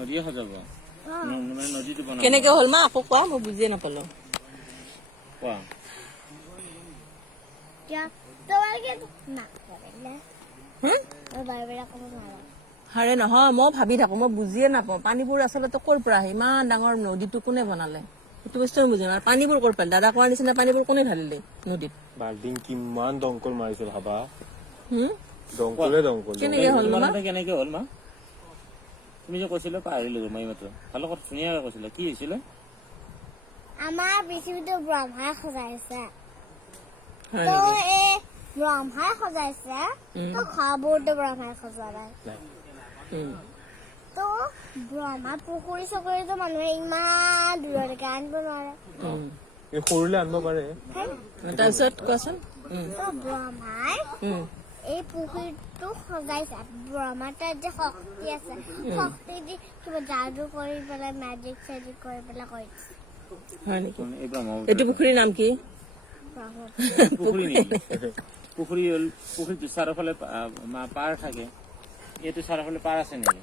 নদীয়ে সজাব মানে নদীটো বনাব কেনেকে হ'ল মা আকৌ কোৱা মই বুজিয়ে নাপালো কোৱা হাৰে নহয় মই ভাবি থাকো মই বুজিয়ে নাপাওঁ পানীবোৰ আচলতে ক'ৰ পৰা আহে ইমান ডাঙৰ নদীটো কোনে বনালে সেইটো বস্তু বুজি নাপাওঁ পানীবোৰ ক'ৰ পালে দাদা কোৱাৰ নিচিনা পানীবোৰ কোনে ঢালিলে নদীত বাল্টিং কিমান দংকল মাৰিছে ভাবা কেনেকে হ'ল মা কেনেকে হ'ল মা তুমি যে কৈছিলা পাহৰিলো মই মাত্ৰ ভাল কথা ধুনীয়াকৈ কৈছিলা কি হৈছিলে আমাৰ পৃথিৱীটো ব্ৰহ্মাই সজাইছে তো এই ব্ৰহ্মাই সজাইছে তো খোৱাবোৰতো ব্ৰহ্মাই সজোৱা নাই তো ব্ৰহ্মা পুখুৰী চুখুৰীতো মানুহে ইমান দূৰলৈকে আনিব নোৱাৰে সৰুলে আনিব পাৰে তাৰপিছত কোৱাচোন তো ব্ৰহ্মাই এই পুখুৰীটো সজাইছে ব্ৰহ্মাৰ তাত যে শক্তি আছে শক্তি দি কিবা যাদু কৰি পেলাই মেজিক চেজিক কৰি পেলাই কৰিছে হয় নেকি এই ব্ৰহ্মপুত্ৰ এইটো পুখুৰীৰ নাম কি পুখুৰী নেকি পুখুৰী হ'ল পুখুৰীটো চাৰিওফালে পাৰ থাকে এইটো চাৰিওফালে পাৰ আছে নেকি